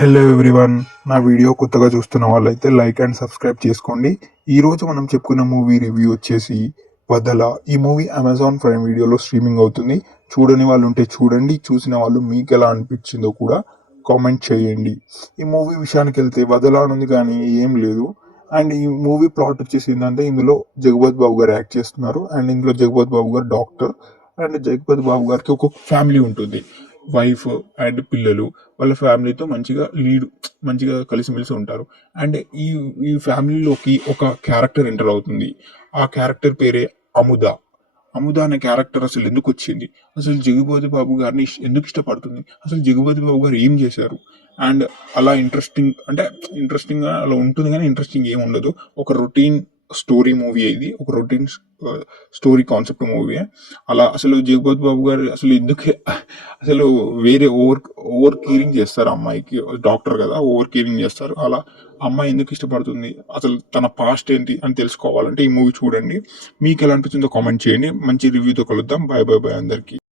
Hello everyone, నా video కొత్తగా చూస్తున్న వాళ్ళైతే లైక్ అండ్ సబ్స్క్రైబ్ చేసుకోండి. ఈరోజు మనం చెప్పుకున్న మూవీ రివ్యూ వచ్చేసి వదల. ఈ మూవీ అమెజాన్ ప్రైమ్ వీడియోలో స్ట్రీమింగ్ అవుతుంది. చూడని వాళ్ళు ఉంటే చూడండి, చూసిన వాళ్ళు మీకు ఎలా అనిపించిందో కూడా కామెంట్ చేయండి. ఈ మూవీ విషయానికి వెళ్తే వదల అని ఉంది కానీ ఏం లేదు. అండ్ ఈ మూవీ ప్లాట్ వచ్చేసి ఏంటంటే, ఇందులో జగపతి బాబు గారు యాక్ట్ చేస్తున్నారు. అండ్ ఇందులో జగపతి బాబు గారు డాక్టర్. అండ్ జగపతి బాబు గారికి ఒక ఫ్యామిలీ ఉంటుంది, వైఫ్ అండ్ పిల్లలు. వాళ్ళ ఫ్యామిలీతో మంచిగా కలిసిమెలిసి ఉంటారు. అండ్ ఈ ఈ ఫ్యామిలీలోకి ఒక క్యారెక్టర్ ఎంటర్ అవుతుంది. ఆ క్యారెక్టర్ పేరే అముద. అముద అనే క్యారెక్టర్ అసలు ఎందుకు వచ్చింది, అసలు జగపతి బాబు గారిని ఎందుకు ఇష్టపడుతుంది, అసలు జగపతి బాబు గారు ఏం చేశారు, అండ్ అలా ఇంట్రెస్టింగ్ గా అలా ఉంటుంది. కానీ ఇంట్రెస్టింగ్ ఏమి ఉండదు. ఒక రొటీన్ స్టోరీ మూవీ, ఇది ఒక రొటీన్ స్టోరీ కాన్సెప్ట్ మూవీ. అలా అసలు జగపతి బాబు గారు అసలు ఎందుకు అసలు వేరే ఓవర్ కేరింగ్ చేస్తారు అమ్మాయికి. డాక్టర్ కదా, ఓవర్ కేరింగ్ చేస్తారు. అలా అమ్మాయి ఎందుకు ఇష్టపడుతుంది, అసలు తన పాస్ట్ ఏంటి అని తెలుసుకోవాలంటే ఈ మూవీ చూడండి. మీకు ఎలా అనిపించిందో కామెంట్ చేయండి. మంచి రివ్యూతో కలుద్దాం. బాయ్ బాయ్ బాయ్ అందరికి.